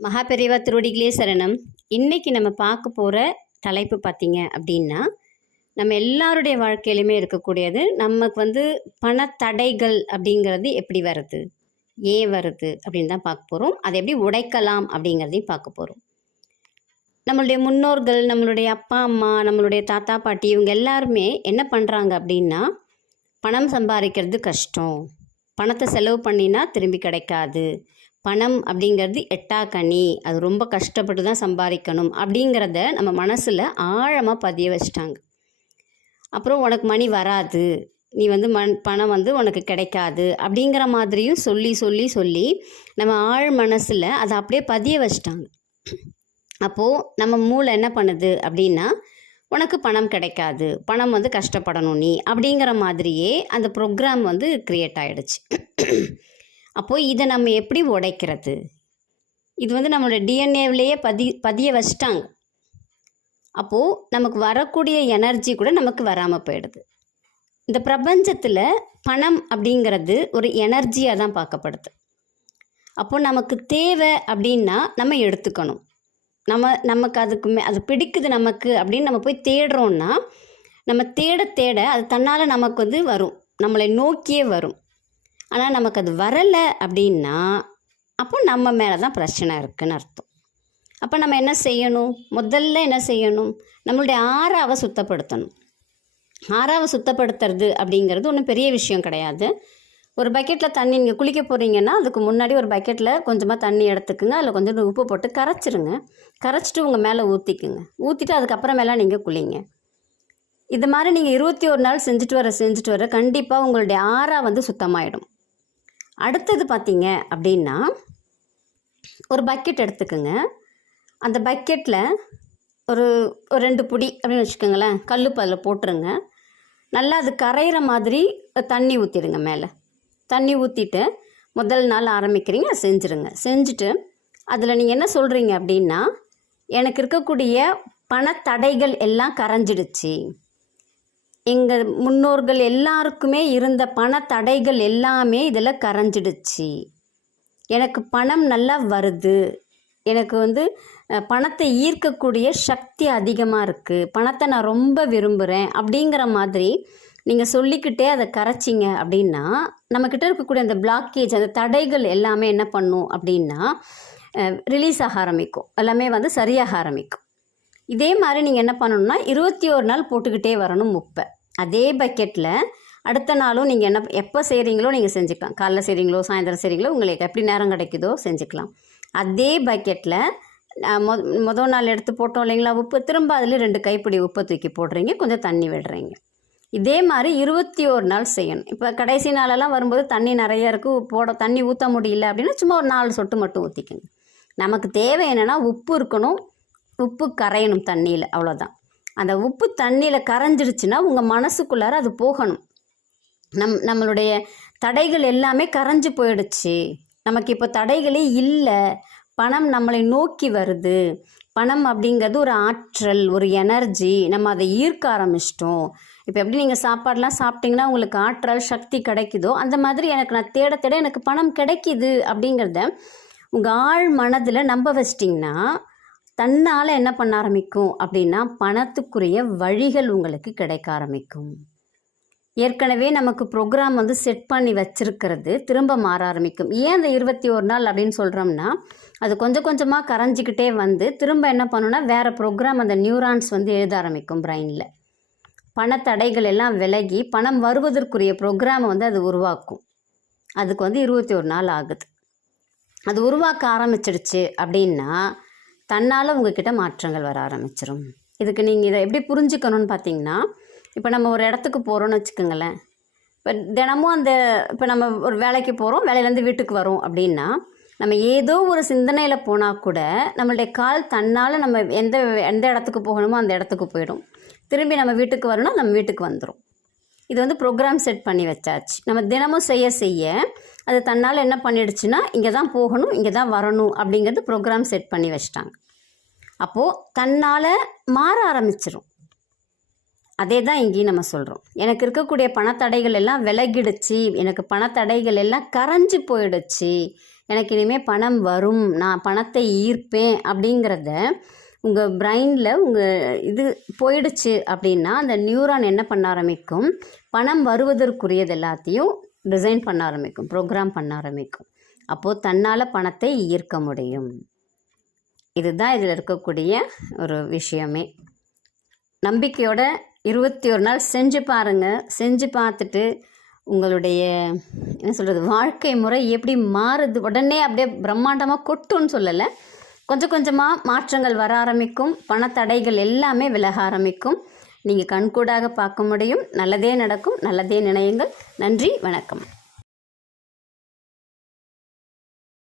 மகாபெரிவா திருவடிகளே சரணம். இன்னைக்கு நம்ம பார்க்க போகிற தலைப்பு பார்த்தீங்க அப்படின்னா நம்ம எல்லாருடைய வாழ்க்கையிலுமே இருக்கக்கூடியது நமக்கு வந்து பணத்தடைகள் அப்படிங்கிறது எப்படி வருது? ஏன் வருது அப்படின்னு தான் பார்க்க போகிறோம் அதை எப்படி உடைக்கலாம் அப்படிங்கிறதையும் பார்க்க போகிறோம் நம்மளுடைய முன்னோர்கள் நம்மளுடைய அப்பா அம்மா நம்மளுடைய தாத்தா பாட்டி இவங்க எல்லாருமே என்ன பண்ணுறாங்க அப்படின்னா பணம் சம்பாதிக்கிறது கஷ்டம். பணத்தை செலவு பண்ணினா திரும்பி கிடைக்காது. பணம் அப்படிங்கிறது எட்டா கனி. அது ரொம்ப கஷ்டப்பட்டு தான் சம்பாதிக்கணும் அப்படிங்கிறத நம்ம மனசில் ஆழமாக பதிய வச்சிட்டாங்க. அப்புறம் உனக்கு மணி வராது. நீ வந்து மண் பணம் வந்து உனக்கு கிடைக்காது அப்படிங்கிற மாதிரியும் சொல்லி சொல்லி சொல்லி நம்ம ஆழ் மனசில் அதை அப்படியே பதிய வச்சிட்டாங்க. அப்போது நம்ம மூளை என்ன பண்ணுது அப்படின்னா உனக்கு பணம் கிடைக்காது. பணம் வந்து கஷ்டப்படணும் நீ அப்படிங்கிற மாதிரியே அந்த ப்ரோக்ராம் வந்து க்ரியேட் ஆகிடுச்சு அப்போது இதை நம்ம எப்படி உடைக்கிறது? இது வந்து நம்மளோட டிஎன்ஏவிலேயே பதி பதிய வச்சிட்டாங்க. அப்போது நமக்கு வரக்கூடிய எனர்ஜி கூட நமக்கு வராமல் போயிடுது. இந்த பிரபஞ்சத்தில் பணம் அப்படிங்கிறது ஒரு எனர்ஜியாக தான் பார்க்கப்படுது. அப்போ நமக்கு தேவை அப்படின்னா நம்ம எடுத்துக்கணும். நம்ம நமக்கு அதுக்கு மே அது பிடிக்குது நமக்கு அப்படின்னு நம்ம போய் தேடுறோன்னா நம்ம தேட தேட அது தன்னால் நமக்கு வந்து வரும். நம்மளை நோக்கியே வரும். ஆனால் நமக்கு அது வரலை அப்படின்னா அப்போ நம்ம மேலே தான் பிரச்சனை இருக்குதுன்னு அர்த்தம். அப்போ நம்ம என்ன செய்யணும்? முதல்ல என்ன செய்யணும்? நம்மளுடைய ஆறாவை சுத்தப்படுத்தணும். ஆறாவை சுத்தப்படுத்துறது அப்படிங்கிறது ஒன்றும் பெரிய விஷயம் கிடையாது. ஒரு பக்கெட்டில் தண்ணி நீங்கள் குளிக்க போகிறீங்கன்னா அதுக்கு முன்னாடி ஒரு பக்கெட்டில் கொஞ்சமாக தண்ணி எடுத்துக்குங்க. அதில் கொஞ்சம் உப்பு போட்டு கரைச்சிருங்க. கரைச்சிட்டு உங்கள் மேலே ஊற்றிக்குங்க ஊற்றிட்டு அதுக்கப்புறமேலாம் நீங்கள் குளிங்க. இது மாதிரி நீங்கள் இருபத்தி ஒரு நாள் செஞ்சுட்டு வர செஞ்சுட்டு வர கண்டிப்பாக உங்களுடைய ஆறா வந்து சுத்தமாயிடும். அடுத்தது பார்த்தீங்க அப்படின்னா ஒரு பக்கெட் எடுத்துக்கோங்க. அந்த பக்கெட்டில் ஒரு ஒரு ரெண்டு புடி அப்படின்னு வச்சுக்கோங்களேன். கல் அதில் போட்டுருங்க. நல்லா அது கரையிற மாதிரி தண்ணி ஊற்றிடுங்க மேலே. தண்ணி ஊற்றிட்டு முதல் நாள் ஆரம்பிக்கிறீங்க அதை செஞ்சுருங்க. செஞ்சுட்டு அதில் நீங்கள் என்ன சொல்கிறீங்க அப்படின்னா எனக்கு இருக்கக்கூடிய பணத்தடைகள் எல்லாம் கரைஞ்சிடுச்சு. எங்கள் முன்னோர்கள் எல்லாருக்குமே இருந்த பண தடைகள் எல்லாமே இதில் கரைஞ்சிடுச்சு. எனக்கு பணம் நல்லா வருது. எனக்கு வந்து பணத்தை ஈர்க்கக்கூடிய சக்தி அதிகமாக இருக்குது பணத்தை நான் ரொம்ப விரும்புகிறேன் அப்படிங்கிற மாதிரி நீங்கள் சொல்லிக்கிட்டே அதை கரைச்சிங்க அப்படின்னா நம்மக்கிட்ட இருக்கக்கூடிய அந்த பிளாக்கேஜ் அந்த தடைகள் எல்லாமே என்ன பண்ணும் அப்படின்னா ரிலீஸ் ஆக ஆரம்பிக்கும். எல்லாமே வந்து சரியாக ஆரம்பிக்கும். இதே மாதிரி நீங்கள் என்ன பண்ணணும்னா இருபத்தி ஒரு நாள் போட்டுக்கிட்டே வரணும் முப்பை. அதே பக்கெட்டில் அடுத்த நாளும் நீங்கள் என்ன எப்போ செய்கிறீங்களோ நீங்கள் செஞ்சுக்கலாம். காலைல செய்கிறீங்களோ சாயந்தரம் செய்கிறீங்களோ உங்களுக்கு எப்படி நேரம் கிடைக்குதோ செஞ்சுக்கலாம். அதே பக்கெட்டில் மொ மொதல் நாள் எடுத்து போட்டோம் இல்லைங்களா உப்பு திரும்ப அதில் ரெண்டு கைப்பிடி உப்பை தூக்கி போடுறீங்க கொஞ்சம் தண்ணி விடுறீங்க. இதே மாதிரி இருபத்தி ஒரு நாள் செய்யணும். இப்போ கடைசி நாளெல்லாம் வரும்போது தண்ணி நிறைய இருக்குது போட தண்ணி ஊற்ற முடியல அப்படின்னா சும்மா ஒரு நாலு சொட்டு மட்டும் ஊற்றிக்கோங்க நமக்கு தேவை என்னென்னா உப்பு இருக்கணும் உப்பு கரையணும் தண்ணியில் அவ்வளோதான் அந்த உப்பு தண்ணியில் கரைஞ்சிடுச்சுன்னா உங்கள் மனசுக்குள்ளார அது போகணும். நம் நம்மளுடைய தடைகள் எல்லாமே கரைஞ்சு போயிடுச்சு. நமக்கு இப்போ தடைகளே இல்லை. பணம் நம்மளை நோக்கி வருது. பணம் அப்படிங்கிறது ஒரு ஆற்றல் ஒரு எனர்ஜி. நம்ம அதை ஈர்க்க ஆரம்பிச்சிட்டோம். இப்போ எப்படி நீங்கள் சாப்பாடெலாம் சாப்பிட்டீங்கன்னா உங்களுக்கு ஆற்றல் சக்தி கிடைக்குதோ அந்த மாதிரி எனக்கு நான் தேட தேட எனக்கு பணம் கிடைக்குது அப்படிங்கிறத உங்கள் ஆழ் மனதில் நம்ப வச்சிட்டிங்கன்னா தன்னால் என்ன பண்ண ஆரம்பிக்கும் அப்படின்னா பணத்துக்குரிய வழிகள் உங்களுக்கு கிடைக்க ஆரம்பிக்கும். ஏற்கனவே நமக்கு ப்ரோக்ராம் வந்து செட் பண்ணி வச்சிருக்கிறது திரும்ப மாற ஆரம்பிக்கும். ஏன் அந்த இருபத்தி ஒரு நாள் அப்படின்னு சொல்கிறோம்னா அது கொஞ்சம் கொஞ்சமாக கரைஞ்சிக்கிட்டே வந்து திரும்ப என்ன பண்ணுன்னா வேறு ப்ரோக்ராம் அந்த நியூரான்ஸ் வந்து எழுத ஆரம்பிக்கும் பிரெயினில் பணத்தடைகள் எல்லாம் விலகி பணம் வருவதற்குரிய ப்ரோக்ராமை வந்து அது உருவாக்கும். அதுக்கு வந்து இருபத்தி ஒரு நாள் ஆகுது. அது உருவாக்க ஆரம்பிச்சிடுச்சு அப்படின்னா தன்னால் உங்ககிட்ட மாற்றங்கள் வர ஆரம்பிச்சிடும் இதுக்கு நீங்கள் இதை எப்படி புரிஞ்சுக்கணும்னு பார்த்தீங்கன்னா இப்போ நம்ம ஒரு இடத்துக்கு போகிறோம்னு வச்சுக்கோங்களேன். இப்போ தினமும் அந்த இப்போ நம்ம ஒரு வேலைக்கு போகிறோம் வேலையிலேருந்து வீட்டுக்கு வரோம் அப்படின்னா நம்ம ஏதோ ஒரு சிந்தனையில் போனால் கூட நம்மளுடைய கால் தன்னால் நம்ம எந்த எந்த இடத்துக்கு போகணுமோ அந்த இடத்துக்கு போயிடும். திரும்பி நம்ம வீட்டுக்கு வரணும் நம்ம வீட்டுக்கு வந்துடும் இது வந்து ப்ரோக்ராம் செட் பண்ணி வச்சாச்சு. நம்ம தினமும் செய்ய செய்ய அது தன்னால் என்ன பண்ணிடுச்சுன்னா இங்கே தான் போகணும் இங்கே தான் வரணும் அப்படிங்கிறது ப்ரோக்ராம் செட் பண்ணி வச்சிட்டாங்க. அப்போது தன்னால் மாற ஆரம்பிச்சிடும் அதே தான் இங்கேயும் நம்ம சொல்கிறோம் எனக்கு இருக்கக்கூடிய பணத்தடைகள் எல்லாம் விலகிடுச்சு எனக்கு பணத்தடைகள் எல்லாம் கரைஞ்சு போயிடுச்சு எனக்கு இனிமேல் பணம் வரும் நான் பணத்தை ஈர்ப்பேன் அப்படிங்கிறத உங்கள் பிரெயினில் உங்கள் இது போயிடுச்சு அப்படின்னா அந்த நியூரான் என்ன பண்ண ஆரம்பிக்கும்? பணம் வருவதற்குரியது எல்லாத்தையும் டிசைன் பண்ண ஆரம்பிக்கும் ப்ரோக்ராம் பண்ண ஆரம்பிக்கும். அப்போது தன்னால் பணத்தை ஈர்க்க முடியும். இதுதான் இதில் இருக்கக்கூடிய ஒரு விஷயமே. நம்பிக்கையோட இருபத்தி ஒரு நாள் செஞ்சு பாருங்கள் செஞ்சு பார்த்துட்டு உங்களுடைய என்ன சொல்கிறது வாழ்க்கை முறை எப்படி மாறுது? உடனே அப்படியே பிரம்மாண்டமாக கொட்டுன்னு சொல்லலை. கொஞ்சம் கொஞ்சமாக மாற்றங்கள் வர ஆரம்பிக்கும். பணத்தடைகள் எல்லாமே விலக ஆரம்பிக்கும். நீங்கள் கண்கூடாக பார்க்க முடியும். நல்லதே நடக்கும். நல்லதே நினையுங்கள். நன்றி வணக்கம்.